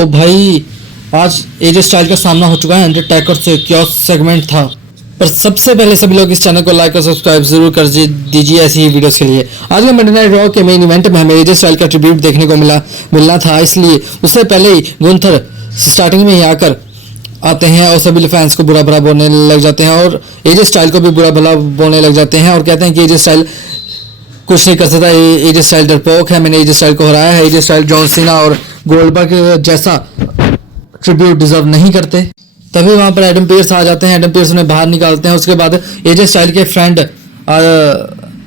ओ भाई, आज एजे स्टाइल का सामना हो चुका है अंडरटेकर से। क्या सेगमेंट था। पर सबसे पहले सभी लोग इस चैनल को लाइक और सब्सक्राइब जरूर कर दीजिए ऐसी ही वीडियोस के लिए। आज के मंडे नाइट रॉ के मेन इवेंट में हमें एजे स्टाइल का ट्रिब्यूट देखने को मिलना था, इसलिए उससे पहले ही गुंथर स्टार्टिंग में ही आकर आते हैं और सभी फैंस को बुरा भला बोलने लग जाते हैं और एजे स्टाइल को भी बुरा भला बोलने लग जाते हैं और कहते हैं कि एजे स्टाइल कुछ नहीं कर सकता, एजे स्टाइल डरपोक है, मैंने एजे स्टाइल को हराया है, एजे स्टाइल जॉन सीना और गोल्डबर्ग जैसा ट्रिब्यूट डिजर्व नहीं करते। तभी वहां पर एडम पीयर्स आ जाते हैं, एडम पीयर्स उन्हें बाहर निकालते हैं। उसके बाद एजे स्टाइल के फ्रेंड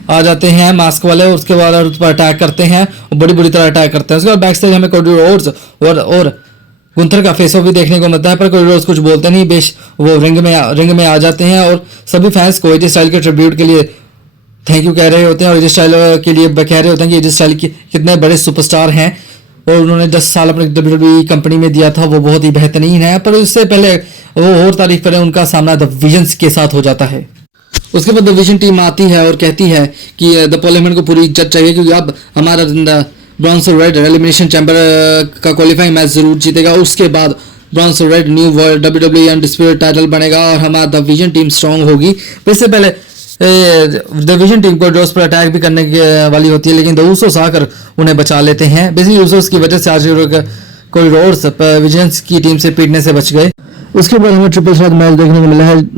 आ जाते हैं मास्क वाले, उसके बाद उस पर अटैक करते हैं और बड़ी बुरी तरह अटैक करते हैं। उसके बाद बैक स्टेज हमें कोडी रोड्स और गुंथर का फेस ऑफ भी देखने को मिलता है, पर कोडी रोड्स कुछ बोलते नहीं, बेश वो रिंग में आ जाते हैं और सभी फैंस को एजे स्टाइल के ट्रिब्यूट के लिए थैंक यू कह रहे होते हैं और एजे स्टाइल के लिए कह रहे होते हैं कि एजे स्टाइल कितने बड़े सुपरस्टार हैं और उन्होंने 10 साल अपने WWE कंपनी में दिया था, वो बहुत ही बेहतरीन है। पर उससे पहले वो और तारीफ करें, उनका सामना द विजन्स के साथ हो जाता है। उसके बाद द विजन टीम आती है और कहती है कि द पार्लियामेंट को पूरी इज्जत चाहिए क्योंकि अब हमारा ब्रॉन्ज और रेड एलिमिनेशन चैम्बर का क्वालिफाइंग मैच जरूर जीतेगा। उसके बाद ब्रॉन्ज और red new world WWE undisputed title बनेगा और हमारा द विजन टीम स्ट्रांग होगी। इससे पहले डिवीजन टीम को ड्रॉस पर अटैक भी करने वाली होती है, लेकिन द उसोस आकर उन्हें बचा लेते हैं। बेसिकली उसोस की वजह से आज कोई रोड्स विजिलेंस की टीम से पीटने से बच गए। उसके बाद हमें ट्रिपल थ्रेट मैच देखने को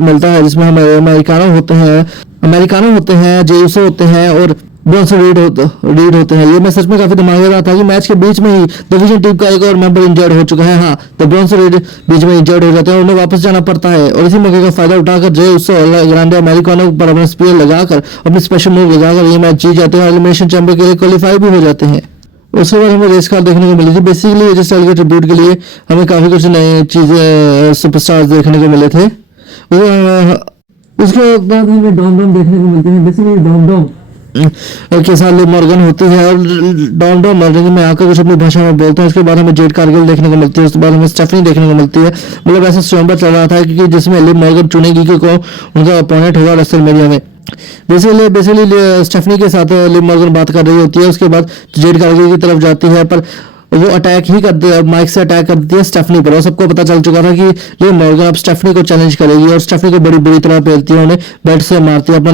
मिलता है जिसमें हमें अमेरिकानो होते हैं जे उसो होते हैं और ब्रॉन्सन रीड होते हैं। ये मैं सच में काफी धमाकेदार था कि मैच के बीच में ही डिवीजन टीम का एक और मेंबर इंजर्ड हो चुका है। हाँ, तो ब्रॉन्सन रीड बीच में इंजर्ड हो जाते हैं और उन्हें वापस जाना पड़ता है और इसी मौके का फायदा उठाकर जे उसो ग्रांडे अमेरिकानो पर अपना स्पीयर लगाकर अपने स्पेशल मूव लगाकर ये मैच जीत जाते हैं और एलिमिनेशन चैंबर के लिए क्वालिफाई भी हो जाते हैं। उसके बाद हमें रेस कार देखने को मिली थी। बेसिकली एजे स्टाइल के ट्रिब्यूट के लिए हमें काफी कुछ नए चीजें सुपरस्टार्स देखने को मिले थे। उसके बाद हमें डॉम देखने को मिलते हैं। बेसिकली डॉम के साथ लिव मॉर्गन होती है और डॉम रिंग में आकर कुछ अपनी भाषा में बोलते हैं। उसके बाद हमें जेड कारगिल देखने को मिलती है। उसके बाद हमें स्टेफनी देखने को मिलती है। मतलब ऐसा स्वयंवर चल रहा था कि जिसमें लिव मॉर्गन चुनेगी कि कौन उनका अपोनेंट होगा रेसलमेनिया में। बेसिकली स्टेफनी के साथ लिव मॉर्गन बात कर रही होती है। उसके बाद जेड कारगिल की तरफ जाती है पर वो अटैक ही करती है, माइक से अटैक करती है स्टेफनी पर और सबको पता चल चुका था कि लिव मॉर्गन अब स्टेफनी को चैलेंज करेगी और स्टेफनी को बड़ी बुरी तरह पेलती है, उन्हें बेल्ट से मारती है। अपना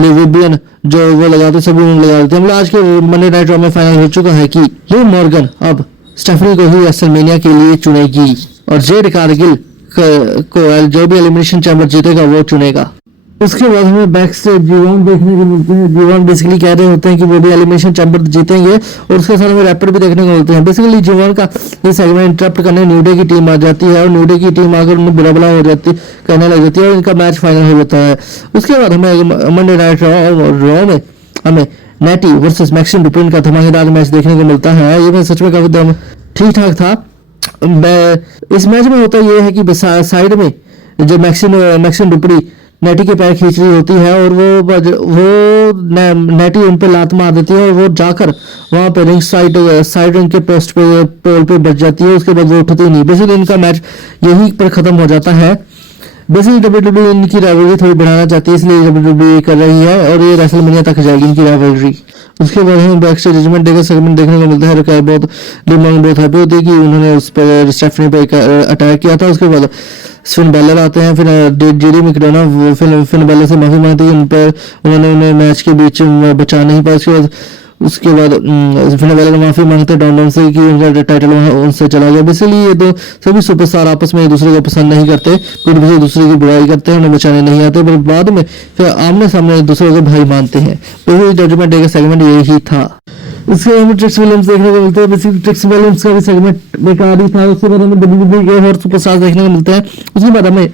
लिविबियन जो वो लगाते सभी उन्हें लगा देते हैं। मतलब आज के मंडे नाइट रॉ में फाइनल हो चुका है कि लिव मॉर्गन अब स्टेफनी को ही रेसलमेनिया के लिए चुनेगी और जेड कारगिल को जो भी एलिमिनेशन चैंबर जीतेगा वो चुनेगा। उसके बाद हमें बैक से जीवन देखने को मिलते हैं। जीवन बेसिकली कह रहे होते हैं कि वो भी एलिमिनेशन चैंबर जीतेंगे और उसके साथ हमें रैपर भी देखने को मिलते हैं। बेसिकली जीवन का ये सेगमेंट इंटरप्ट करने न्यू डे की टीम आ जाती है और न्यू डे की टीम आकर उन्हें बुरा भला करने लग जाती है और इनका मैच फाइनल हो जाता है। उसके बाद हमें मंडे नाइट रॉ में हमें नेटी वर्सेस मैक्सिम डुप्रिन का धमाकेदार मैच देखने को मिलता है। ये मैं सच में काफी ठीक ठाक था। इस मैच में होता यह है कि साइड में जो मैक्सिम डुप्री नेटी के पैर खींच रही होती है और वो नेटी उन पे लात मार देती है और वो जाकर वहां पे रिंग साइड रिंग के पोस्ट पे बच जाती है। उसके बाद वो उठती नहीं। बेसिकली इनका मैच यही पर खत्म हो जाता है। बेसिकली WWE इनकी राइवलरी थोड़ी बढ़ाना चाहती है, इसलिए WWE कर रही है और ये रेसलमेनिया तक जाएगी इनकी राइवलरी। उसके बाद हमें बैक स्टेज जजमेंट डे का सेगमेंट देखने को मिलता है। रुकाई बहुत हैप्पी होती है कि उन्होंने उस पर स्टेफनी पर अटैक किया था। उसके बाद फिन बैलर आते हैं, फिर जेडी मैकडोना फिन बैलर से माफी मांगती है, उन पर उन्होंने मैच के बीच बचा नहीं पाया। उसके बाद फिन बैलर माफी मांगते डॉन से कि उनका टाइटल उनसे चला गया। बेसिकली ये तो सभी सुपरस्टार आपस में एक दूसरे को पसंद नहीं करते, पीठ पीछे दूसरे की बुराई करते हैं, उन्हें बचाने नहीं आते, पर बाद में फिर आमने सामने एक दूसरे को भाई मानते हैं। तो जजमेंट डे का सेगमेंट यही था। उसके बाद हमें ट्रिक्स विलियम्स देखने को मिलते हैं। बेसिकली ट्रिक्स विलियम्स का भी सेगमेंट बेकार ही था। उसके बाद हमें WWE के और सुपरस्टार देखने को मिलते हैं। उसके बाद हमें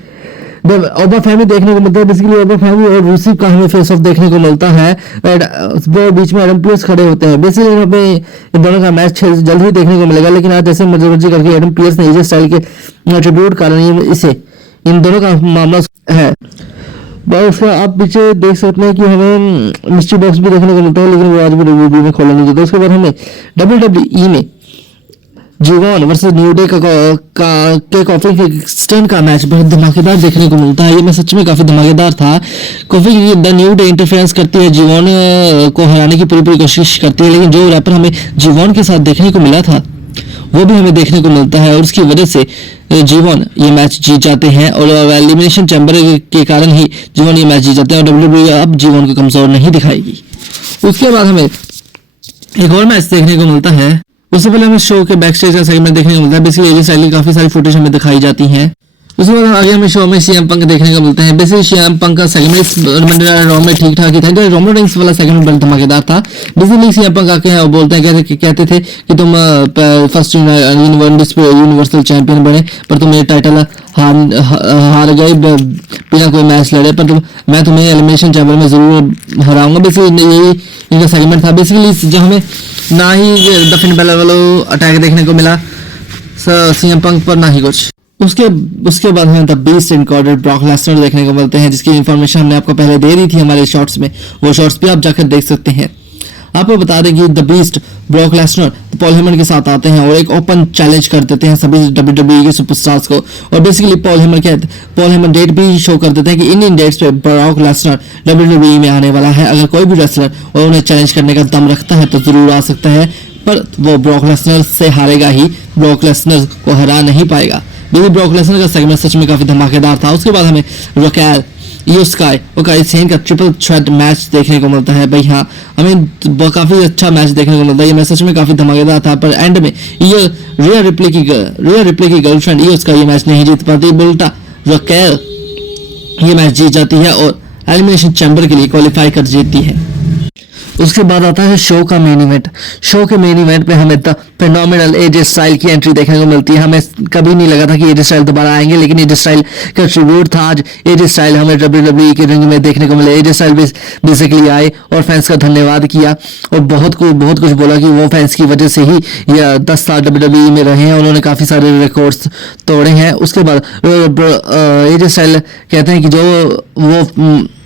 ओबा फैमिली देखने को मिलता है। बेसिकली ओबा फैमिली और रूसी का हमें फेस ऑफ देखने को मिलता है। वो बीच में एडम पीयर्स खड़े होते हैं। बेसिकली हमें इन दोनों का मैच जल्द ही देखने को मिलेगा, लेकिन आज जैसे मर्जी करके एडम पीयर्स ने एजे स्टाइल के ट्रिब्यूट कारण इसे इन दोनों का मामला है। उसका आप पीछे देख सकते हैं कि हमें मिस्ट्री बॉक्स भी देखने को मिलता है, लेकिन वो आज भी WWE में खोला नहीं जाता। उसके बाद हमें WWE में जीवन वर्सेस न्यू डे के कॉफी किंगस्टन का मैच बहुत धमाकेदार देखने को मिलता है। ये मैं सच में काफी धमाकेदार था। Coffee the new day interference करती है, जीवन को हराने की पूरी कोशिश करती है, लेकिन जो रैपर हमें जीवन के साथ देखने को मिला था वो भी हमें देखने को मिलता है और उसकी वजह से जीवन ये मैच जीत जाते हैं और एलिमिनेशन चैम्बर के कारण ही जीवन ये मैच जीत जाते हैं और WWE अब जीवन को कमजोर नहीं दिखाएगी। उसके बाद हमें एक और मैच देखने को मिलता है। उससे पहले हमें शो के बैक स्टेज का सेगमेंट देखने को मिलता है। बेसिकली एजे स्टाइल की काफी सारी फुटेज हमें दिखाई जाती हैं। उसके बाद आगे हमें शो में सीएम पंक देखने को मिलते हैं। बेसिकली सीएम पंक का सेगमेंट रॉ में ठीक ठाक ही था। रोमन रेंस वाला सेगमेंट बड़ा धमाकेदार था। बेसिकली सीएम पंक आके हैं और बोलते हैं कहते थे कि तुम फर्स्ट यूनिवर्सल चैंपियन बने पर तुम ये टाइटल हार गए बिना कोई मैच लड़े, पर मैं तुम्हें एलिमिनेशन चैम्बर में जरूर हराऊंगा। बेसिकली यही इनका सेगमेंट था। बेसिकली जहाँ हमें ना ही द फिन बैलर वाला अटैक देखने को मिला सीएम पंक पर, ना ही कुछ। उसके बाद हमें द बीस्ट इनकॉर्डेड ब्रॉक लेसनर देखने को मिलते हैं, जिसकी इन्फॉर्मेशन हमने आपको पहले दे दी थी हमारे शॉर्ट्स में। वो शॉर्ट्स भी आप जाकर देख सकते हैं। आपको बता दें कि the beast Brock Lesnar Paul Heyman के साथ आते हैं और एक ओपन चैलेंज कर देते हैं सभी WWE के सुपरस्टार्स को। और बेसिकली पॉल हेमन डेट भी शो कर देते हैं कि इन डेट्स पे ब्रॉक लेसनर WWE में आने वाला है। अगर कोई भी रेसलर और उन्हें चैलेंज करने का दम रखता है तो जरूर आ सकता है, पर वो ब्रॉक लेसनर से हारेगा ही, ब्रॉक लेसनर को हरा नहीं पाएगा। ब्रॉक लेसनर का सेगमेंट सच में काफी धमाकेदार था। उसके बाद हमें रॉकेल ईओ स्काई और काई सेन का ट्रिपल थ्रेट मैच देखने को मिलता है। भाई हाँ, हमें काफी अच्छा मैच देखने को मिलता है। ये मैच सच में काफी धमाकेदार था, पर एंड में ये रिया रिप्ले की गर्लफ्रेंड ईओ स्काई ये मैच नहीं जीत पाती, उल्टा रॉकेल ये मैच जीत जाती है और एलिमिनेशन चैम्बर के लिए क्वालिफाई कर जीतती है। उसके बाद आता है शो का मेन इवेंट। शो के मेन इवेंट पे हमें द फेनोमेनल एजे स्टाइल की एंट्री देखने को मिलती है। हमें कभी नहीं लगा था कि एजे स्टाइल दोबारा आएंगे, लेकिन एजे स्टाइल का ट्रिब्यूट था आज। एजे स्टाइल हमें WWE के रिंग में देखने को मिले। एजे स्टाइल बेसिकली आए और फैंस का धन्यवाद किया और बहुत कुछ बोला कि वो फैंस की वजह से ही ये 10 साल WWE में रहे हैं। उन्होंने काफी सारे रिकॉर्ड्स तोड़े हैं। उसके बाद एजे स्टाइल कहते हैं कि जब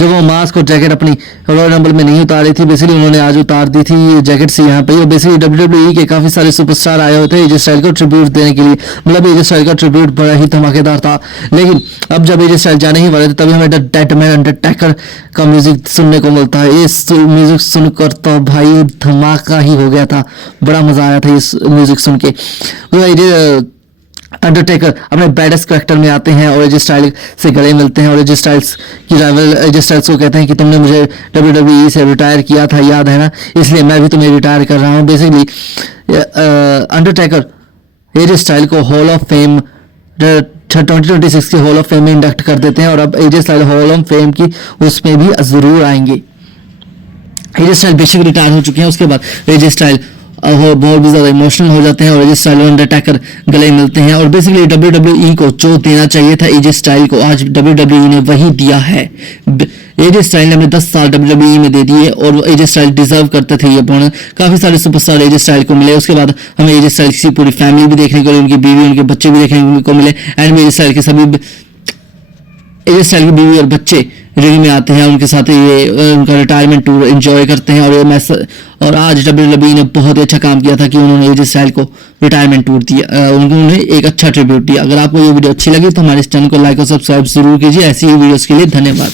वो मास्क और जैकेट अपनी रॉयल रंबल में नहीं उतारी थी, बेसिकली उन्होंने आज उतार दी थी जैकेट से यहाँ पे। और बेसिकली WWE के काफी सारे सुपरस्टार आए होते हैं एजे स्टाइल को ट्रिब्यूट देने के लिए। मतलब एजे स्टाइल का ट्रिब्यूट बड़ा ही धमाकेदार था। लेकिन अब जब एजे स्टाइल जाने ही वाले थे तभी हमें डेडमैन अंडरटेकर का म्यूजिक सुनने को मिलता है। इस म्यूजिक सुनकर तो भाई धमाका ही हो गया था, बड़ा मजा आया था इस म्यूजिक सुन के। अंडरटेकर अपने बैडेस्ट कैरेक्टर में आते हैं और एजे स्टाइल से गले मिलते हैं और एजे स्टाइल्स को कहते हैं कि तुमने मुझे WWE से रिटायर किया था, याद है ना, इसलिए मैं भी तुम्हें रिटायर कर रहा हूँ। बेसिकली अंडरटेकर एजे स्टाइल को हॉल ऑफ फेम 2026 के हॉल ऑफ फेम में इंडक्ट कर देते हैं और अब एजे स्टाइल हॉल ऑफ फेम की उसमें भी जरूर आएंगे। एजे स्टाइल बेशक रिटायर हो चुके हैं। उसके बाद एजे स्टाइल बहुत भी ज्यादा इमोशनल हो जाते हैं और एजे स्टाइल और अंडरटेकर गले मिलते हैं और बेसिकली WWE को जो देना चाहिए था एजे स्टाइल को आज WWE ने वही दिया है। एजे स्टाइल ने हमें 10 साल WWE में दे दिए और एजे स्टाइल डिजर्व करते थे ये बोनस। काफी सारे सुपरस्टार एजे स्टाइल को मिले। उसके बाद हमें एजे स्टाइल की पूरी फैमिली भी देखने को मिली, उनकी बीवी उनके बच्चे भी देखने को मिले एंड एजे स्टाइल की बीवी और बच्चे रिंग में आते हैं, उनके साथ ये उनका रिटायरमेंट टूर एंजॉय करते हैं और आज WWE ने बहुत ही अच्छा काम किया था कि उन्होंने एजे स्टाइल को रिटायरमेंट टूर दिया, उन्होंने एक अच्छा ट्रिब्यूट दिया। अगर आपको ये वीडियो अच्छी लगी तो हमारे इस चैनल को लाइक और सब्सक्राइब जरूर कीजिए। ऐसी ही वीडियोस के लिए धन्यवाद।